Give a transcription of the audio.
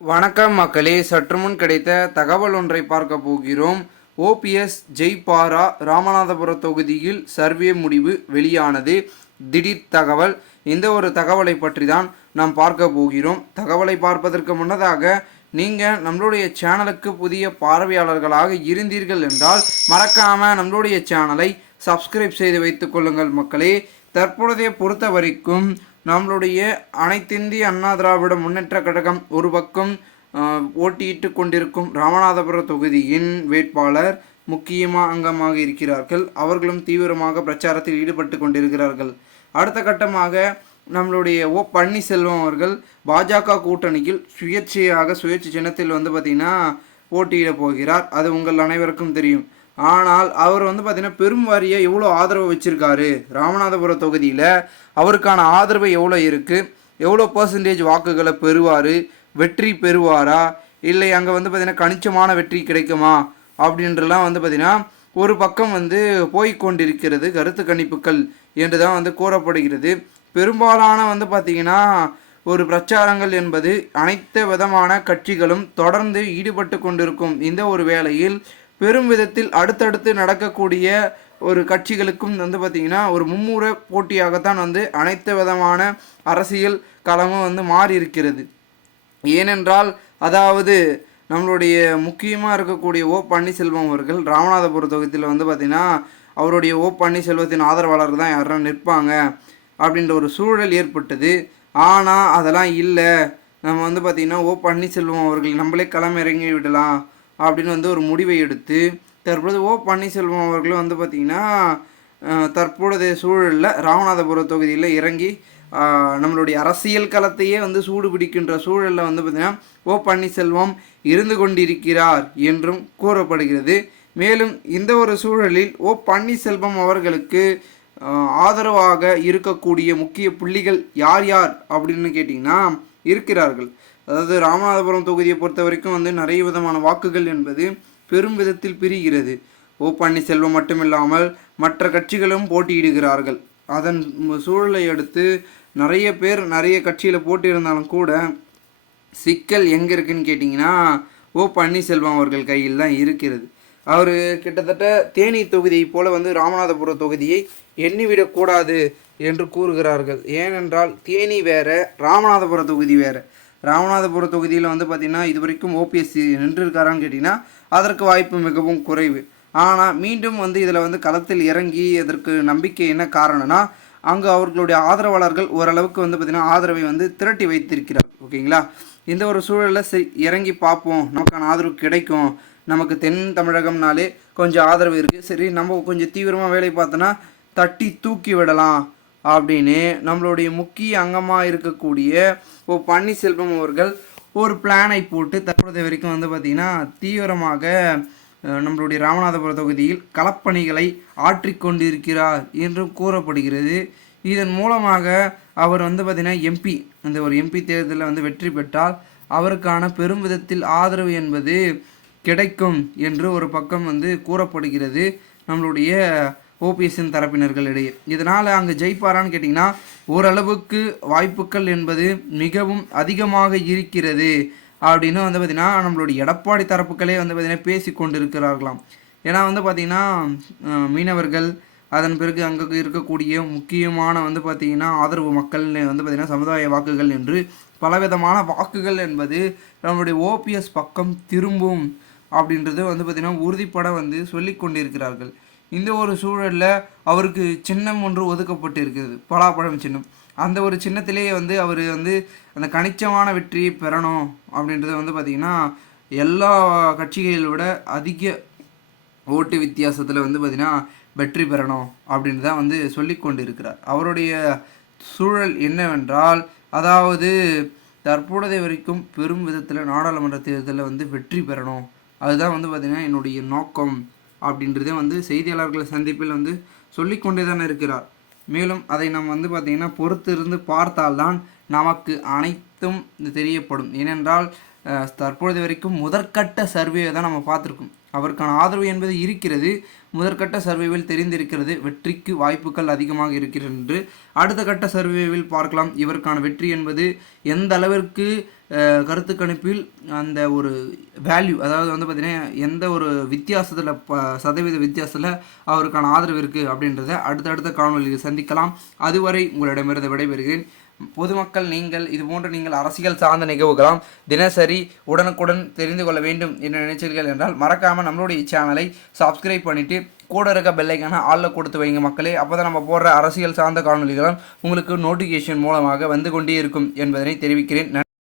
வணக்கம் மக்களே, சற்றுமுன் கிடைத்த தகவல் ஒன்றை பார்க்க போகிறோம். ஓபிஎஸ் ஜெய்பாரா ராமநாதபுர தொகுதியில் சர்வே முடிவு வெளியானது. திடீர் தகவல். இந்த ஒரு தகவலை பற்றி தான் நாம் பார்க்க போகிறோம். தகவலை பார்ப்பதற்கு முன்னதாக நீங்கள் நம்மளுடைய சேனலுக்கு புதிய பார்வையாளர்களாக இருந்தீர்கள் என்றால் மறக்காமல் நம்மளுடைய சேனலை சப்ஸ்கிரைப் செய்து வைத்துக் கொள்ளுங்கள் மக்களே. தற்பொழுதைய பொறுத்த வரைக்கும் நம்மளுடைய அனைத்திந்திய அண்ணா திராவிட முன்னேற்ற கழகம் ஒரு பக்கம் போட்டியிட்டு கொண்டிருக்கும் ராமநாதபுர தொகுதியின் வேட்பாளர் முக்கியமாக அங்கமாக இருக்கிறார்கள். அவர்களும் தீவிரமாக பிரச்சாரத்தில் ஈடுபட்டு கொண்டிருக்கிறார்கள். அடுத்த கட்டமாக நம்மளுடைய பன்னீர்செல்வம் அவர்கள் பாஜக கூட்டணியில் சுயேட்சை சின்னத்தில் பார்த்திங்கன்னா போட்டியிட போகிறார். அது உங்கள் அனைவருக்கும் தெரியும். ஆனால் அவர் பார்த்திங்கன்னா பெரும் வாரியாக எவ்வளோ ஆதரவு வச்சுருக்காரு, ராமநாதபுர தொகுதியில் அவருக்கான ஆதரவு எவ்வளோ இருக்குது, எவ்வளோ பர்சன்டேஜ் வாக்குகளை பெறுவார், வெற்றி பெறுவாரா, இல்லை அங்கே பார்த்திங்கன்னா கணிச்சமான வெற்றி கிடைக்குமா அப்படின்றலாம் பார்த்திங்கன்னா ஒரு பக்கம் போய்கொண்டிருக்கிறது கருத்து கணிப்புகள் என்று தான் கூறப்படுகிறது. பெரும்பாலான பார்த்திங்கன்னா ஒரு பிரச்சாரங்கள் என்பது அனைத்து விதமான கட்சிகளும் தொடர்ந்து ஈடுபட்டு கொண்டிருக்கும் இந்த ஒரு வேளையில் பெரும் விதத்தில் அடுத்தடுத்து நடக்கக்கூடிய ஒரு கட்சிகளுக்கும் பார்த்திங்கன்னா ஒரு மும்முர போட்டியாகத்தான் அனைத்து விதமான அரசியல் களமும் மாறி இருக்கிறது. ஏனென்றால் அதாவது நம்மளுடைய முக்கியமாக இருக்கக்கூடிய பன்னீர்செல்வம் அவர்கள் ராமநாதபுர தொகுதியில் பார்த்திங்கன்னா அவருடைய பன்னீர்செல்வத்தின் ஆதரவாளர் தான் யாரும் நிற்பாங்க அப்படின்ற ஒரு சூழல் ஏற்பட்டது. ஆனால் அதெல்லாம் இல்லை, நம்ம பார்த்திங்கன்னா பன்னீர்செல்வம் அவர்கள் நம்மளே களமிறங்கி விடலாம் அப்படின்னு ஒரு முடிவை எடுத்து தற்பொழுது பன்னீர்செல்வம் அவர்களும் பார்த்திங்கன்னா தற்பொழுதைய சூழலில் ராமநாதபுர தொகுதியில் இறங்கி நம்மளுடைய அரசியல் களத்தையே சூடு பிடிக்கின்ற சூழலில் பார்த்திங்கன்னா பன்னீர்செல்வம் இருந்து கொண்டிருக்கிறார் என்றும் கூறப்படுகிறது. மேலும் இந்த ஒரு சூழலில் பன்னீர்செல்வம் அவர்களுக்கு ஆதரவாக இருக்கக்கூடிய முக்கிய புள்ளிகள் யார் யார் அப்படின்னு கேட்டிங்கன்னா இருக்கிறார்கள். அதாவது ராமநாதபுரம் தொகுதியை பொறுத்த வரைக்கும் நிறைய விதமான வாக்குகள் என்பது பெரும் விதத்தில் பிரிகிறது. பன்னீர்செல்வம் மட்டுமில்லாமல் மற்ற கட்சிகளும் போட்டியிடுகிறார்கள். அதன் சூழலை அடுத்து நிறைய பேர் நிறைய கட்சியில் போட்டியிருந்தாலும் கூட சிக்கல் எங்கே இருக்குன்னு கேட்டிங்கன்னா பன்னீர்செல்வம் அவர்கள் கையில் தான் இருக்கிறது. அவர் கிட்டத்தட்ட தேனி தொகுதியை போல் ராமநாதபுர தொகுதியை எண்ணிவிடக்கூடாது என்று கூறுகிறார்கள். ஏனென்றால் தேனி வேறு, ராமநாதபுர தொகுதி வேறு. ராமநாதபுர தொகுதியில் பார்த்திங்கன்னா இது வரைக்கும் ஓபிஎஸ் நின்றுருக்காரான்னு கேட்டிங்கன்னா அதற்கு வாய்ப்பு மிகவும் குறைவு. ஆனால் மீண்டும் இதில் களத்தில் இறங்கி அதற்கு நம்பிக்கை என்ன காரணம்னா அங்கே அவர்களுடைய ஆதரவாளர்கள் ஓரளவுக்கு பார்த்திங்கன்னா ஆதரவை திரட்டி வைத்திருக்கிறார். ஓகேங்களா? இந்த ஒரு சூழலில் இறங்கி பார்ப்போம், நமக்கான ஆதரவு கிடைக்கும், நமக்கு தென் தமிழகம்னாலே கொஞ்சம் ஆதரவு இருக்குது, சரி நம்ம கொஞ்சம் தீவிரமாக வேலை பார்த்தோன்னா தட்டி தூக்கி விடலாம் அப்படின்னு நம்மளுடைய முக்கிய அங்கமாக இருக்கக்கூடிய பன்னீர்செல்வம் அவர்கள் ஒரு பிளானை போட்டு தற்போதைய வரைக்கும் பார்த்திங்கன்னா தீவிரமாக நம்மளுடைய ராமநாதபுர தொகுதியில் களப்பணிகளை ஆற்றிக்கொண்டிருக்கிறார் என்றும் கூறப்படுகிறது. இதன் மூலமாக அவர் பார்த்திங்கன்னா எம்பி, அந்த ஒரு எம்பி தேர்தலில் வெற்றி பெற்றால் அவருக்கான பெரும் விதத்தில் ஆதரவு என்பது கிடைக்கும் என்று ஒரு பக்கம் கூறப்படுகிறது நம்மளுடைய ஓபிஎஸ்ஸின் தரப்பினர்களிடையே. இதனால் அங்கே ஜெயிப்பாரான்னு கேட்டிங்கன்னா ஓரளவுக்கு வாய்ப்புகள் என்பது மிகவும் அதிகமாக இருக்கிறது அப்படின்னு பார்த்திங்கன்னா நம்மளுடைய எடப்பாடி தரப்புகளே பார்த்திங்கன்னா பேசி கொண்டிருக்கிறார்களாம். ஏன்னா பார்த்திங்கன்னா மீனவர்கள், அதன் பிறகு அங்கே இருக்கக்கூடிய முக்கியமான பார்த்திங்கன்னா ஆதரவு மக்கள் பார்த்திங்கன்னா சமுதாய வாக்குகள் என்று பலவிதமான வாக்குகள் என்பது நம்மளுடைய ஓபிஎஸ் பக்கம் திரும்பும் அப்படின்றது பார்த்திங்கன்னா உறுதிப்பட சொல்லி கொண்டிருக்கிறார்கள். இந்த ஒரு சூழலில் அவருக்கு சின்னம் ஒன்று ஒதுக்கப்பட்டு இருக்கிறது, பலாப்பழம் சின்னம். அந்த ஒரு சின்னத்திலேயே அவர் அந்த கணிச்சமான வெற்றியை பெறணும் அப்படின்றது பார்த்திங்கன்னா எல்லா கட்சிகளை விட அதிக ஓட்டு வித்தியாசத்தில் பார்த்திங்கன்னா வெற்றி பெறணும் அப்படின்னு தான் சொல்லி கொண்டு இருக்கிறார். அவருடைய சூழல் என்னவென்றால், அதாவது தற்போதைய வரைக்கும் பெரும் விதத்தில் நாடாளுமன்ற தேர்தலில் வெற்றி பெறணும், அதுதான் பார்த்திங்கன்னா என்னுடைய நோக்கம் அப்படின்றதே செய்தியாளர்கள் சந்திப்பில் சொல்லிக்கொண்டே தானே இருக்கிறார். மேலும் அதை நாம் பார்த்திங்கன்னா பொறுத்திருந்து பார்த்தால்தான் நமக்கு அனைத்தும் தெரியப்படும். ஏனென்றால் தற்பொழுது வரைக்கும் முதற்கட்ட சர்வே தான் நம்ம பார்த்துருக்கோம். அவருக்கான ஆதரவு என்பது இருக்கிறது. முதற்கட்ட சர்வேவில் தெரிந்திருக்கிறது வெற்றிக்கு வாய்ப்புகள் அதிகமாக இருக்கிறது என்று. அடுத்த கட்ட சர்வேவில் பார்க்கலாம் இவருக்கான வெற்றி என்பது எந்த அளவிற்கு கருத்து கணிப்பில் அந்த ஒரு வேல்யூ, அதாவது வந்து பார்த்திங்கன்னா எந்த ஒரு வித்தியாசத்தில் சதவீத வித்தியாசத்தில் அவருக்கான ஆதரவு இருக்குது அப்படின்றத அடுத்தடுத்த காணொலியில் சந்திக்கலாம். அதுவரை உங்களிடமிருந்து விடைபெறுகிறேன். பொதுமக்கள் நீங்கள் அரசியல் சார்ந்த நிகழ்வுகளாம் தினசரி உடனுக்குடன் தெரிந்து கொள்ள வேண்டும் என்று நினைச்சீர்கள் என்றால் மறக்காமல் நம்மளுடைய சேனலை சப்ஸ்கிரைப் பண்ணிவிட்டு கூட இருக்க பெல்லைக்கான ஆளில் கொடுத்து வைங்க மக்களே. அப்போ தான் நம்ம போடுற அரசியல் சார்ந்த காணொலிகளும் உங்களுக்கு நோட்டிஃபிகேஷன் மூலமாக வந்து கொண்டே இருக்கும் என்பதனை தெரிவிக்கிறேன்.